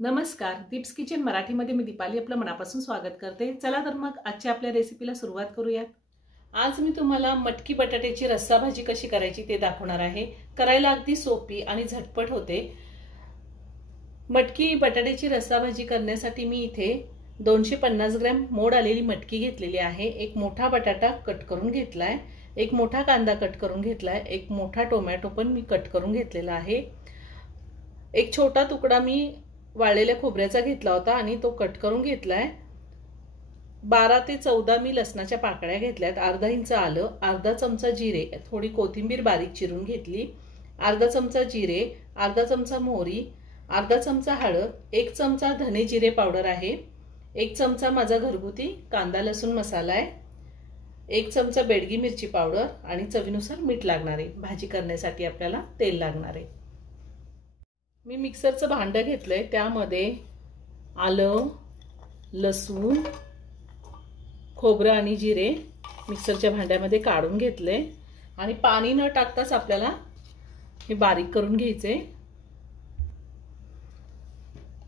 नमस्कार, दीप्स किचन मराठीमध्ये मी दीपाली आपलं मनापासून स्वागत करते। चला तर मग आजच्या आपल्या रेसिपीला सुरुवात करूयात। आज मी तुम्हाला मटकी बटाट्याची रस्सा भाजी कशी करायची ते दाखवणार आहे। करायला अगदी सोपी आणि झटपट होते। मटकी बटाट्याची रस्सा भाजी करण्यासाठी मी इथे 250 ग्रॅम मोड आलेली मटकी घेतलेली आहे। एक मोठा बटाटा कट करून घेतलाय, एक मोठा कांदा कट करून घेतलाय, एक मोठा टोमॅटो पण मी कट करून घेतलेला आहे। एक छोटा तुकडा मी वाळलेल्या खोबऱ्याचा घेतला होता आणि तो कट करून घेतलाय। 12 ते 14 मी लसणाच्या पाकळ्या घेतल्यात, अर्धा इंच आलं, अर्धा चमचा जिरे, थोडी कोथिंबीर बारीक चिरून घेतली, अर्धा चमचा जिरे, अर्धा चमचा मोहरी, अर्धा चमचा हळद, 1 चमचा धने जिरे पावडर आहे, 1 चमचा माझा घरगुती कांदा लसूण मसाला आहे, 1 चमचा बेडगी मिरची पावडर आणि चवीनुसार मीठ लागणार आहे। भाजी करण्यासाठी आपल्याला तेल लागणार आहे। मी मिक्सरचं भांडं घेतलंय, त्यामध्ये आलं, लसूण, खोबरं आणि जिरे मिक्सरच्या भांड्यामध्ये काढून घेतले आणि पाणी न टाकताच आपल्याला हे बारीक करून घ्यायचे।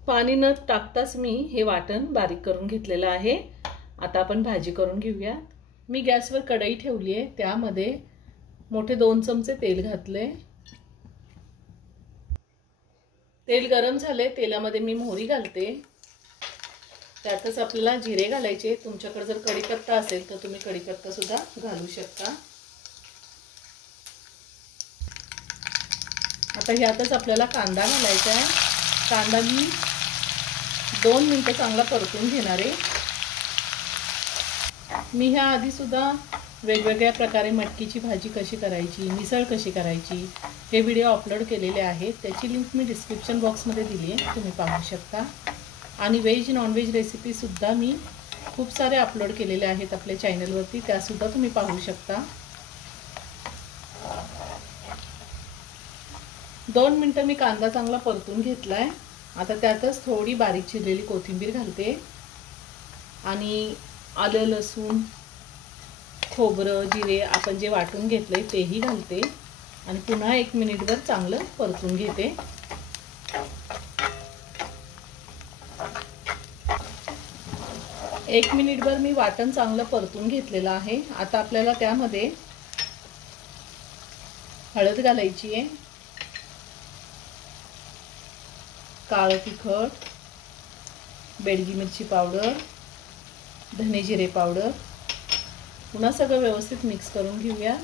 पाणी न टाकताच मी हे वाटण बारीक करून घेतलेलं आहे। आता आपण भाजी करून घेऊया। मी गॅसवर कढई ठेवली आहे, त्यामध्ये मोठे 2 चमचे तेल घातले। तेल गरम झाले, तेलामध्ये मी मोहरी घालते, त्यातच आपल्याला जिरे घालायचे। तुमच्याकडे जर कढीपत्ता असेल तर तुम्ही कढीपत्ता सुद्धा घालू शकता। आता ह्यातच आपल्याला कांदा घालायचा आहे। कांदा मी 2 मिनिटं चांगला परतून घेणार आहे। मी ह्या आधी सुद्धा वेगवेगळ्या प्रकारे मटकीची भाजी कशी करायची, मिसळ कशी करायची हे व्हिडिओ अपलोड केलेले आहेत, त्याची लिंक मी डिस्क्रिप्शन बॉक्समध्ये दिली आहे, तुम्ही पाहू शकता। आणि व्हेज नॉनव्हेज रेसिपी सुद्धा मी खूप सारे अपलोड केलेले आहेत आपल्या चॅनलवरती, त्या सुद्धा तुम्ही पाहू शकता। 2 मिनिटं मी कांदा चांगला परतून घेतलाय। आता त्यातच थोडी बारीक चिरलेली कोथिंबीर घालते आणि आलं, लसूण, खोबरं, जिरे आपण जे वाटून घेतलंय तेही घालते आणि पुन्हा 1 मिनिटभर चांगलं परतून घेते। एक मिनिटभर मी वाटण चांगलं परतून घेतलेलं आहे। आता आपल्याला त्यामध्ये हळद घालायची आहे, काळं तिखट, बेडगी मिरची पावडर, धने जिरे पावडर, पुन्हा सगळं व्यवस्थित मिक्स करून घेऊया।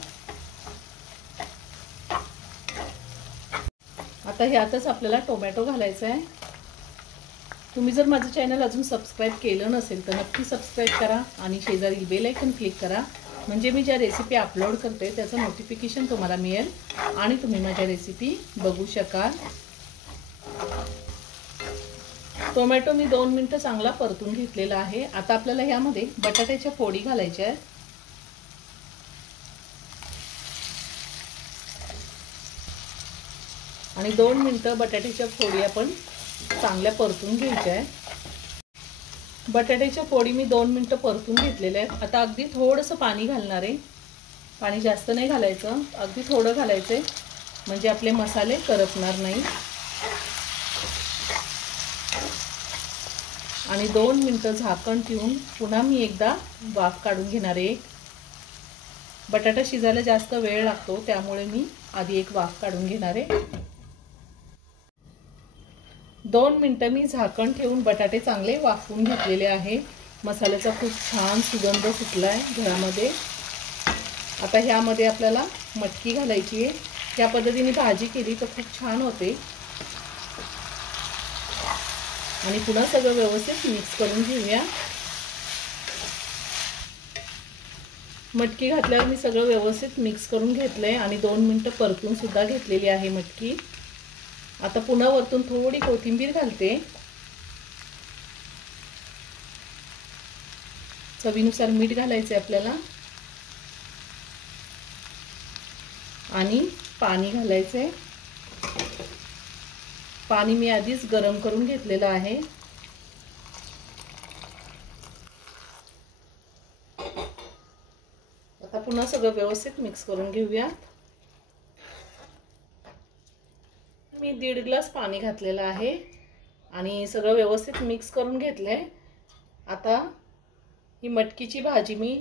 आता ह्यातच आपल्याला टोमॅटो घालायचा आहे। तुम्ही जर माझं चॅनल अजून सबस्क्राइब केलं नसेल तर नक्की सबस्क्राइब करा आणि शेजारील बेल आयकॉन क्लिक करा, म्हणजे मी ज्या रेसिपी अपलोड करते त्याचं नोटिफिकेशन तुम्हाला मिळेल आणि तुम्ही माझ्या रेसिपी बघू शकाल। टोमॅटो मी 2 मिनिटं चांगला परतून घेतलेला आहे। आता आपल्याला ह्यामध्ये बटाट्याच्या फोडी घालायच्या आहेत आणि 2 मिनिटं बटाट्याच्या फोडी आपण चांगल्या परतून घ्यायच्या आहेत। बटाट्याच्या फोडी मी 2 मिनिटं परतून घेतलेल्या आहेत। आता अगदी थोडंसं पाणी घालणार आहे, पाणी जास्त नाही घालायचं, अगदी थोडं घालायचं म्हणजे आपले मसाले करपणार नाही। आणि 2 मिनिटं झाकण ठेवून पुन्हा मी एकदा वाफ काढून घेणार आहे। बटाटा शिजायला जास्त वेळ लागतो, त्यामुळे मी आधी एक वाफ काढून घेणार आहे। 2 मिनिटं मी झाकण ठेवून बटाटे चांगले वाफवून घेतलेले आहे। मसाल्याचा खूप छान सुगंध सुटलाय घरामध्ये। आता ह्यामध्ये आपल्याला मटकी घालायची आहे। या पद्धतीने भाजी केली तर खूप छान होते आणि पुन्हा सगळं व्यवस्थित मिक्स करून घेऊया। मटकी घातल्यावर मी सगळं व्यवस्थित मिक्स करून घेतलंय आणि 2 मिनिटं परतून सुद्धा घेतलेली आहे मटकी। आता पुन्हा वरतून थोडी कोथिंबीर घालते, चवीनुसार मीठ घालायचे आपल्याला आणि पाणी घालायचे। पाणी मी आधीच गरम करून घेतलेलं आहे। आता पुन्हा सगळं व्यवस्थित मिक्स करून घेऊया। मी 1.5 ग्लास पाणी घातलेलं आहे। आणि सगळं व्यवस्थित मिक्स करून घेतलंय। आता ही मटकीची भाजी मी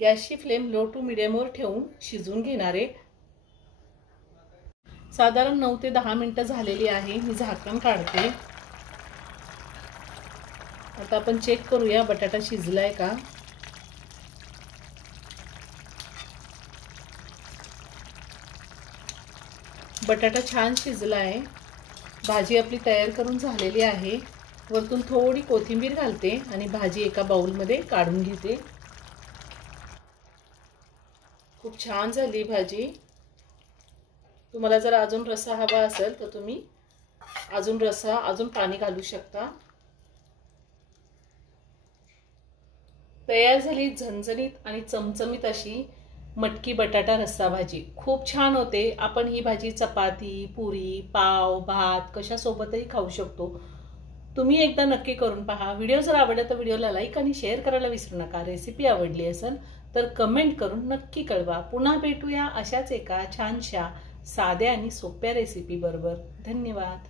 गॅसची फ्लेम लो टू मीडियमवर ठेवून शिजवून घेणार आहे। साधारण 9 ते 10 मिनिटं झालेली आहे। मी झाकण काढते। आता आपण चेक करूया बटाटा शिजलाय का। बटाटा छान शिजला आहे। भाजी आपली तयार करून झालेली आहे। वरतून थोडी कोथिंबीर घालते आणि भाजी एका बाउलमध्ये काढून घेते। खूप छान झाली भाजी। तुम्हाला जर अजून रस्सा हवा असेल तर तुम्ही अजून पाणी घालू शकता। तयार झाली झणझणीत आणि चमचमीत अशी मटकी बटाटा रस्सा भाजी। खूप छान होते। आपण ही भाजी चपाती, पुरी, पाव, भात कशासोबतही खाऊ शकतो। तुम्ही एकदा नक्की करून पहा। व्हिडिओ जर आवडला तर व्हिडिओला लाईक आणि शेअर करायला विसरू नका। रेसिपी आवडली असेल तर कमेंट करून नक्की कळवा। पुन्हा भेटूया अशाच एका छानशा साध्या आणि सोप्या रेसिपी बरोबर। धन्यवाद।